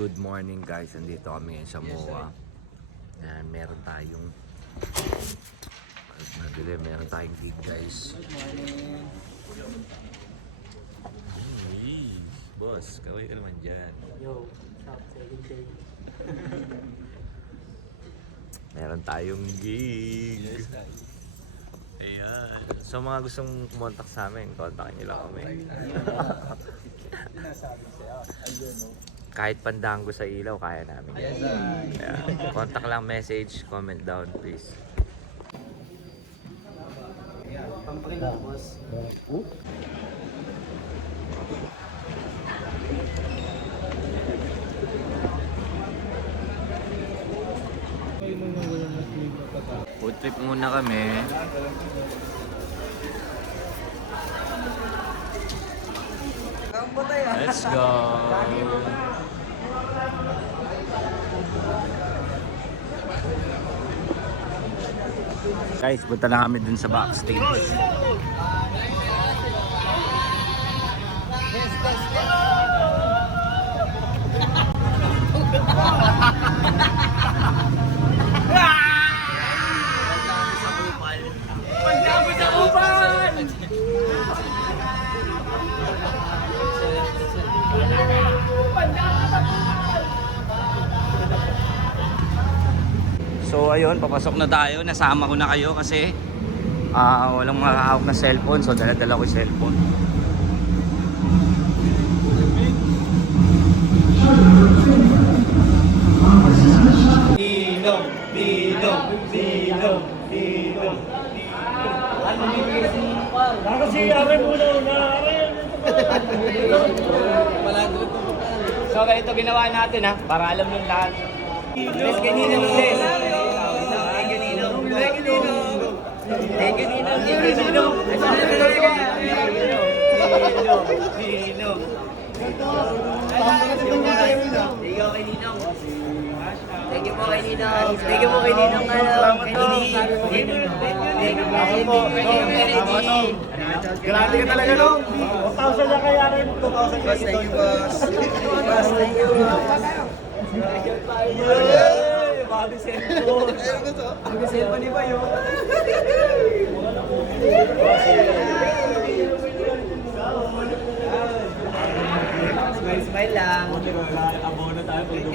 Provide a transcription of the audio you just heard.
Good morning guys, andito kami ngayon sa MOA. Meron tayong gig guys. Good morning. Hey, boss, kaway ka naman dyan. Yo, top second day. Meron tayong gig. Yes, guys. Ayan. So mga gustong kumontak sa amin, kontakin nyo lang kami. Sinasabi sa'yo. Ayun, no? Kahit pandango sa ilaw, kaya namin. Yes, Ayan. Contact lang, message, comment down please. Pampakila, boss. Food trip muna kami. Let's go! Guys, punta na kami dun sa backstage. So ayun, papasok na tayo. Nasama ko na kayo kasi walang makakahawak na cellphone. So dala-dala ko yung cellphone. So ganito ginawa natin ha, para alam nyo lahat. Miss kanina mo sis. Thank you Ninong. Thank you Ninong. Thank you Ninong. Thank you Ninong. Ninong. Thank you kay Ninong. Thank you po kay Ninong. Thank you po kay Ninong. Grabe ka talaga, no? 1,000 lang kaya rin. 2,000 Boss, thank you, boss. Boss, thank you. Bago cellphone. Ang cellphone ni ba yun? Smile, smile lang. Abono tayo pag